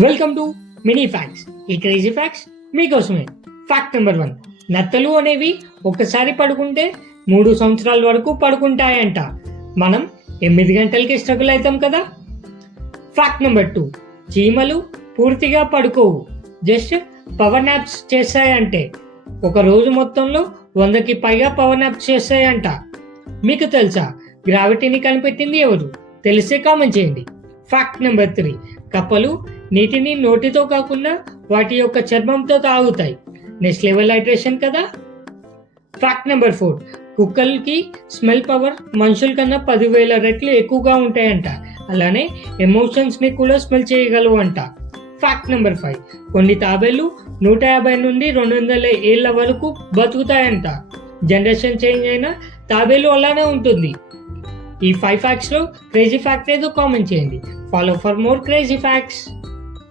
Welcome to mini facts. ఈ crazy facts మీకోసమే. Fact number 1, నత్తలు అనేవి ఒక్కసారి పడుకుంటే 3 సంవత్సరాల వరకు పడుకుంటాయంట. మనం 8 గంటలకి స్ట్రగుల్ అవుతాం కదా. ఫ్యాక్ట్ నెంబర్ 2, చీమలు పూర్తిగా పడుకోవు, జస్ట్ పవర్ నాప్స్ చేస్తాయంటే. ఒక రోజు మొత్తంలో 100కి పైగా పవర్ నాప్స్ చేస్తాయంట. మీకు తెలుసా గ్రావిటీని కనిపెట్టింది ఎవరు? తెలిస్తే కామెంట్ చేయండి. ఫ్యాక్ట్ నెంబర్ 3, కప్పలు నీటిని నోటితో కాకుండా వాటి యొక్క చర్మంతో తాగుతాయి. నెక్స్ట్ లెవెల్ హైడ్రేషన్ కదా. ఫ్యాక్ట్ నెంబర్ 4, కుక్కలకి స్మెల్ పవర్ మనుషుల కన్నా 10,000 రెట్లు ఎక్కువగా ఉంటాయంట. అలానే ఎమోషన్స్ ని కూడా స్మెల్ చేయగలవు అంట. ఫ్యాక్ట్ నెంబర్ 5, కొన్ని తాబేళ్లు 150 నుండి 200 ఏళ్ల వరకు బతుకుతాయంట. జనరేషన్ చేంజ్ అయినా తాబేలు అలానే ఉంటుంది. ఈ 5 ఫ్యాక్ట్స్ లో క్రేజీ ఫ్యాక్ట్ ఏదో కామెంట్ చేయండి. Follow for more crazy facts.